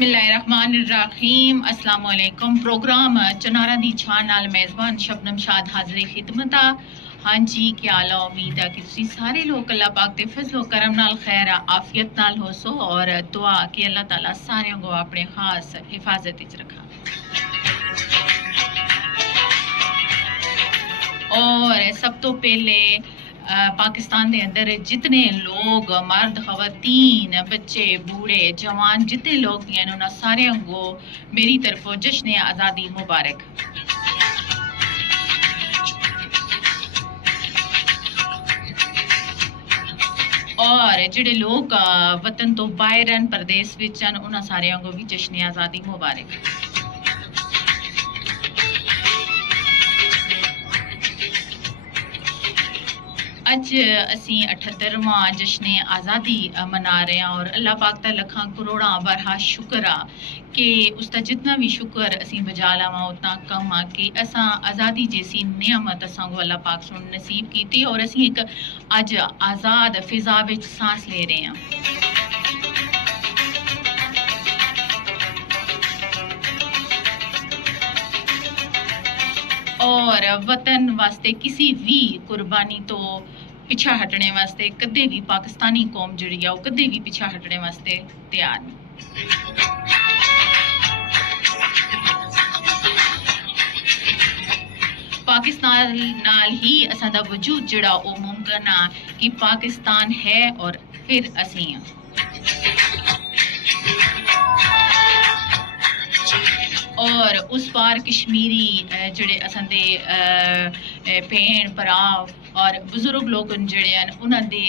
बिस्मिल्लाहिर्रहमानिर्रहीम अस्सलाम वालेकुम। प्रोग्राम चनारा दी छान नाल मेज़बान शबनम शाद हाज़िर खिदमत आ। हाँ जी, क्या हाल है? उम्मीद है कि तुसी सारे लोग अल्लाह पाक दे फज़लो करम नाल खैर आफियत नाल होसो और दुआ कि अल्लाह ताला सारे को अपने खास हिफाजत विच रखा। और सब तो पहले पाकिस्तान के अंदर जितने लोग मर्द खवातीन बच्चे बूढ़े जवान जितने लोग भी हैं उन्होंने सारे को मेरी तरफों जश्न आज़ादी मुबारक। और जेडे लोग वतन तो बाहर प्रदेश विच उन्होंने सारे को भी जश्न आज़ादी मुबारक। अज असी 78वां जश्न आज़ादी मना रहे हैं और अल्लाह पाक का लखा करोड़ा बरहा शुक्र आ कि उसका जितना भी शुक्र असी बजा लावा उतना कम आ कि असा आज़ादी जैसी नियामत असा को अल्लाह पाक सुन नसीब की और असी एक अज आज़ाद फिजा विच सांस ले रहे हैं। और वतन वास्ते किसी भी कुर्बानी तो पिछा हटने वास्ते कदे भी पाकिस्तानी कौम जिहड़ी आ वो कदे भी पिछा हटने वास्ते तैयार नहीं। पाकिस्तान नाल ही असां दा वजूद जिहड़ा वो मुमकिन आ कि पाकिस्तान है और फिर असी हां। और उस पार कश्मीरी जेडे असां दे भैन भरा और बुजुर्ग लोग जेडे हैं उन्हां दे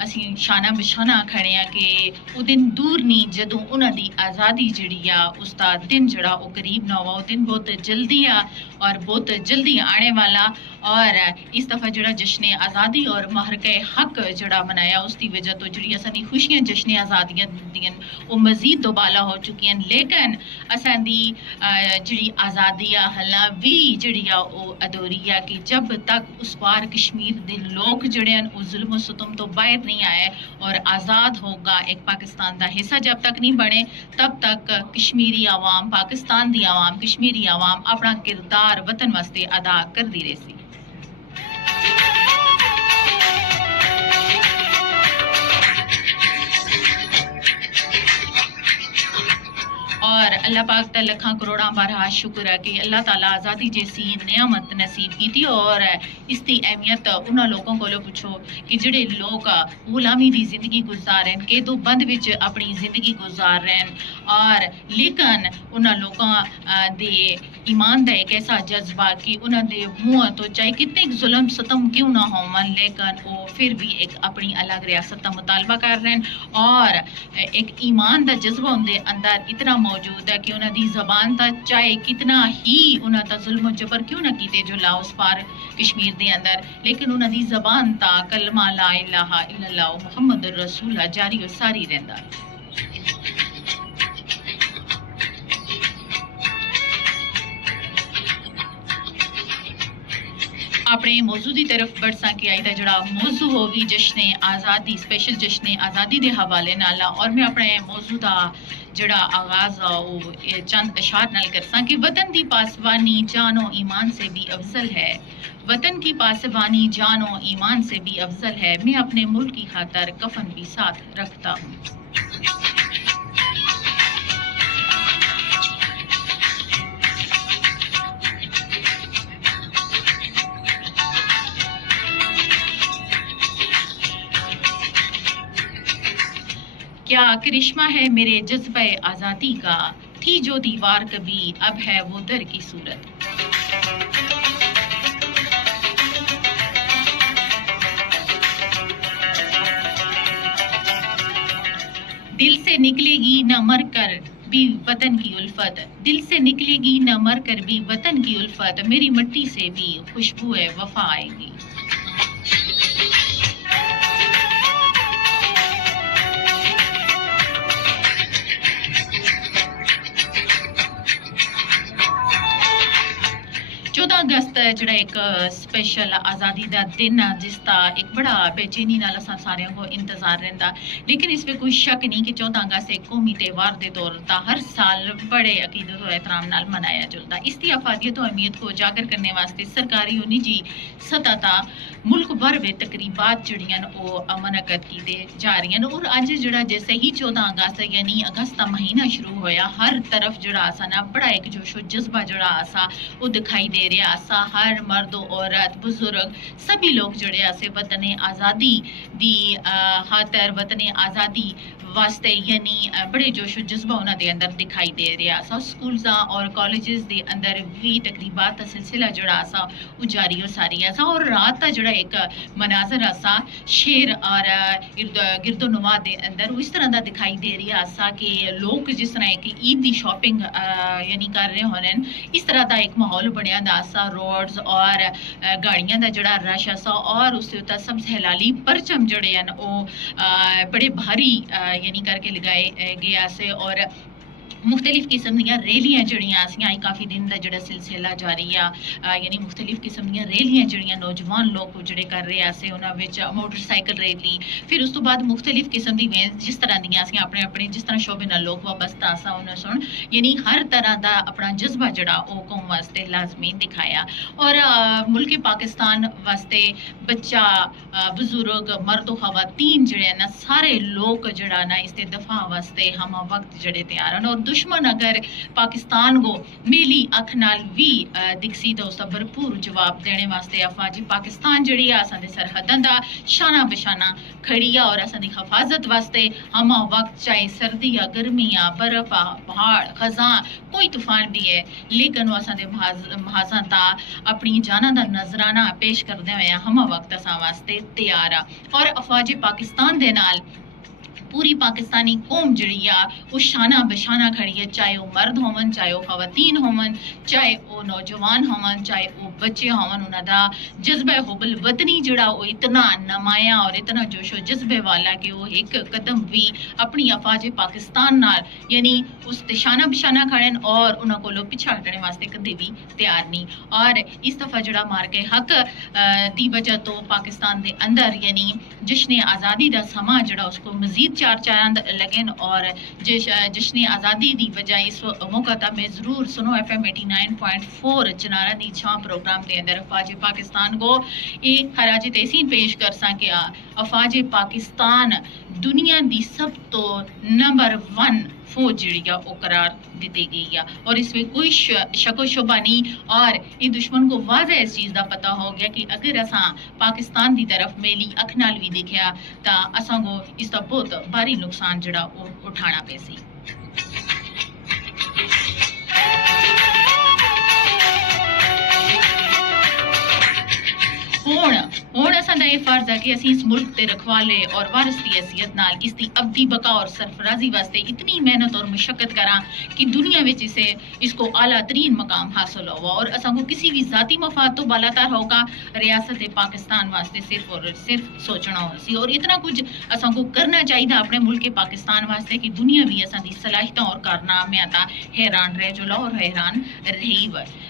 असी शाना बशाना खड़े हैं कि वो दिन दूर नहीं जदों उन्हां दी आज़ादी जिहड़ी आ उसका दिन जिहड़ा वो करीब ना हुआ। वो दिन बहुत जल्दी आ और बहुत जल्दी आने वाला। और इस दफ़ा जिहड़ा जश्न आज़ादी और महरके हक जिहड़ा मनाया उसकी वजह तो जिहड़ी असां दी खुशियां जश्न आज़ादियां दियां वो मज़ीद दोबाला हो चुकी हैं। लेकिन असां दी जिहड़ी आज़ादी आ हल्ला भी जिहड़ी आ वो अधूरी आ कि जब तक उस पार कश्मीर दे लोग जिहड़े हैं वो जुल्म सितम तो बाहर नहीं आए और आज़ाद होगा एक पाकिस्तान का हिस्सा जब तक नहीं बने तब तक कश्मीरी आवाम पाकिस्तान दी आवाम कश्मीरी आवाम अपना किरदार वतन वास्ते अदा करदी रही। और अल्लाह पाक का लखा करोड़ा बारहा शुक्र है कि अल्लाह ताला आज़ादी जैसी नियामत नसीब की थी। और इसकी अहमियत उन्होंने लोगों को पूछो कि जेडे लोग गुलामी की जिंदगी गुजार रहे हैं कि तो बंद विच अपनी जिंदगी गुजार रहे हैं और लेकिन उन्होंने लोगों दे ईमान का एक ऐसा जज्बा कि उन्होंने मुँह तो चाहे कितने जुल्म सतम क्यों ना हो मन लेकिन वो फिर भी एक अपनी अलग रियासत का मुतालबा कर रहे हैं और एक ईमान का जज्बा उनके अंदर इतना मौजूद है कि उन्हों की जबान का चाहे कितना ही उन्होंने जुल्म जबर क्यों ना किते जो ला उस पार कश्मीर के अंदर लेकिन उन्हों की जबान ता कलमा ला इलाहा इल्लल्लाह मुहम्मद रसूल जारी और सारी रहिंदा। अपने मौजू की तरफ बढ़ सा कि आई था जड़ा मौजू हो भी जश्न आज़ादी स्पेशल जश्न आज़ादी के हवाले नाल और मैं अपने मौजू का जड़ा आगाज वो चंद अशार नाल कर सा कि वतन की पासवानी जानो ईमान से भी अफजल है। वतन की पासवानी जानो ईमान से भी अफजल है। मैं अपने मुल्क की खातर कफन भी साथ रखता हूँ। क्या करिश्मा है मेरे जज्बे आज़ादी का थी जो दीवार कभी अब है वो दर की सूरत। दिल से निकलेगी न मर कर भी वतन की उल्फत। दिल से निकलेगी न मर कर भी वतन की उल्फत। मेरी मिट्टी से भी खुशबू वफा आएगी। अगस्त ਜਿਹੜਾ ਇੱਕ ਸਪੈਸ਼ਲ ਆਜ਼ਾਦੀ ਦਾ ਦਿਨ ਆ ਜਿਸ ਦਾ ਇੱਕ ਬੜਾ ਬੇਚੈਨੀ ਨਾਲ ਅਸਾਂ ਸਾਰਿਆਂ को इंतजार रहता। लेकिन इसमें कोई शक नहीं कि 14 अगस्त एक कौमी त्यौहार के तौर पर हर साल बड़े अकीदत और एहतराम नाल मनाया जुलता। इसकी अफादियत और अहमियत को उजागर करने वास्ते सरकारी और निजी सतह तक मुल्क भर में तकरीबात जड़ियां मनकद की जा रही हैं। और अज जड़ा जैसे ही 14 अगस्त यानी अगस्त का महीना शुरू होया हर तरफ जड़ा आसा ना बड़ा एक जोशो जज्बा जड़ा आसा वो दिखाई दे रहा आसा। हर मर्द औरत बुजुर्ग सभी लोग जड़े आसे वतन आज़ादी दी खातर वतन आज़ादी वास्ते यानी बड़े जोशो जज्बा उन्होंने अंदर दिखाई दे रहा सा। स्कूल्स और कॉलेजेस के अंदर भी तकरीबात का सिलसिला जड़ा आसा वो जारी और सारी आसा। और रात का जड़ा एक मनाजर आसा शेर और गिरदोनुमा के अंदर इस तरह का दिखाई दे रहा आसा कि लोग जिस तरह एक ईद की शॉपिंग यानी कर रहे होने इस तरह का एक माहौल बनया आसा। रोड्स और गाड़ियां का जड़ा रश आसा और उसके उत्तर सबसे हलाली परचम जड़े हैं वो बड़े भारी यानी करके लगाए गए से। और मुख्तलिफ किस्म दी रैलियां जड़ियां असियां काफ़ी दिन का जड़ा सिलसिला जारी आ यानी मुख्तलिफ किस्म दी रैलियां जड़ियां नौजवान लोग जड़े कर रहे से उन्होंने मोटरसाइकिल रैली फिर उस तो बाद मुख्तलिफ किस्म दी जिस तरह दी असियां अपने अपने जिस तरह शोबे नाल लोग वाबस्ता आसा उन्हें सुन यानी हर तरह का अपना जज्बा जड़ा वो कौम वास्ते लाजमी दिखाया। और मुल्क पाकिस्तान वास्ते बच्चा बुजुर्ग मर्द खवातीन जड़े ना सारे लोग जड़ा ना इसके दफा वास्ते हम वक्त जड़े तैयार हैं। और दुश्मन अगर पाकिस्तान को मेली अख नाल भी दिखसी तो उसका भरपूर जवाब देने वास्ते अफवाजी पाकिस्तान जड़ी है असां दे सरहदां दा शाना बशाना खड़ी है। और असां दी हिफाजत वास्ते हम वक्त चाहे सर्दी या गर्मी या बर्फ पहाड़ खजा कोई तूफान भी है लेकिन वो असां दे महाजां ता अपनी जाना दा नजराना पेश करदे होए हम वक्त असां वास्ते तैयार आ। और अफवाजी पाकिस्तान दे नाल पूरी पाकिस्तानी कौम जड़ी आ वो शाना बशाना खड़ी है चाहे वो मर्द होवन चाहे वो खवातीन होवन चाहे वो नौजवान होवन चाहे वो बच्चे होवन उन्होंने जज्बा हुबल वतनी जड़ा वो इतना नमाया और इतना जोशो जज्बे वाला कि वो एक कदम भी अपनी अफवाज पाकिस्तान नाल यानी उस शाना बशाना खड़े और उन्होंने को पिछा हटने वास्ते कदे भी तैयार नहीं। और इस दफ़ा जड़ा मार के हक दी वजह तो पाकिस्तान के अंदर यानी जश्न आज़ादी का समा जड़ा उसको मजीद चार चांद लगन। और जश्न आज़ादी की बजाय इस मौका था मैं ज़रूर सुनो FM 89.4 चनारा दी छां प्रोग्राम के अंदर अफवाज पाकिस्तान को एक खराज तहसीन पेश कर सकिया। अफवाज पाकिस्तान दुनिया की सब तो नंबर 1 फौज जी वो करार दी गई है और इसमें कोई शको शुबा नहीं। और ये दुश्मन को वाज़ह इस चीज़ का पता हो गया कि अगर असा पाकिस्तान की तरफ मेली अख नाल भी देखा तो असा को इसका बहुत भारी नुकसान जड़ा वो उठाना पैसी। हुण असां ये फर्ज है कि असीं इस मुल्क के रखवाले और वारिस की हैसियत नाल इसकी अवधी बका और सरफराजी वास्ते इतनी मेहनत और मुशक्कत करा कि दुनिया में इसे इसको आला तरीन मकाम हासिल हुआ। और असां को किसी भी ज़ाती मफाद तो बालातर होगा रियासत पाकिस्तान वास्ते सिर्फ और सिर्फ सोचना हो सी। और इतना कुछ असां को करना चाहिए अपने मुल्क पाकिस्तान वास्ते कि दुनिया भी असां दी सलाहियतां और कारनामे ता हैरान रह जुला और हैरान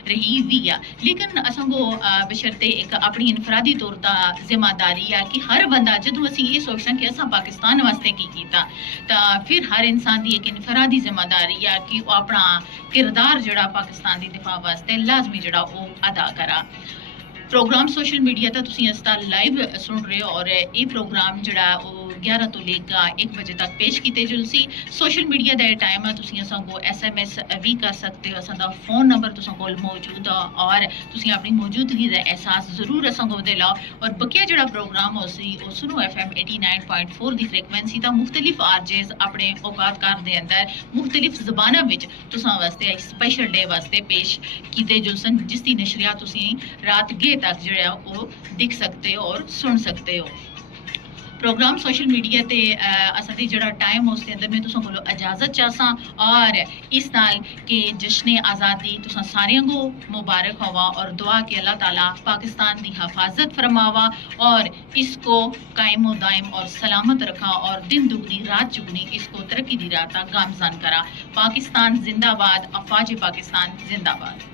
रही भी आ। लेकिन असां को बशर्ते एक अपनी इनफरादी तौर पर जिम्मेदारी है कि हर बंदा जो असी ये सोचना कि असा पाकिस्तान वास्ते की कीता तो फिर हर इंसान की एक इनफरादी जिम्मेदारी है कि वो अपना किरदार जड़ा पाकिस्तान की दिफा वास्ते लाजमी जड़ा वो अदा करा। प्रोग्राम सोशल मीडिया तक तुसीं इसका लाइव सुन रहे हो और ये प्रोग्राम जड़ा वो 11 तो लेकर 1 बजे तक पेश किए जुलसी। सोशल मीडिया का टाइम है तुसीं असां को SMS भी कर सकते हो। असां दा फोन नंबर तुसां कोल मौजूद है और तुसीं अपनी मौजूदगी का एहसास जरूर असां को दिलाओ। और बकिया जड़ा प्रोग्राम हो सी वो सुनो FM 89.4 की फ्रिक्वेंसी ता मुख्तलिफ RJs अपने औकात कार दे अंदर मुख्तलिफ ज़बानां विच तुसां वास्ते स्पेशल डे वास्ते पेश किए जुलसन जिसकी नशरियात तुसीं रात गे तक जड़ा वो दिख सकते हो और सुन सकते हो। प्रोग्राम सोशल मीडिया ते असां दी जड़ा टाइम उसके अंदर में तुसां कोलों इजाजत चाहसां और इस नाल के जश्न आज़ादी तुसां सारियां को मुबारक होवा और दुआ कि अल्लाह ताला पाकिस्तान दी हिफाजत फरमावा और इसको कायम व दायम और सलामत रखा और दिन दुगनी रात चुगनी इसको तरक्की दी राह तक गामजान करा। पाकिस्तान जिंदाबाद, अफवाज पाकिस्तान जिंदाबाद।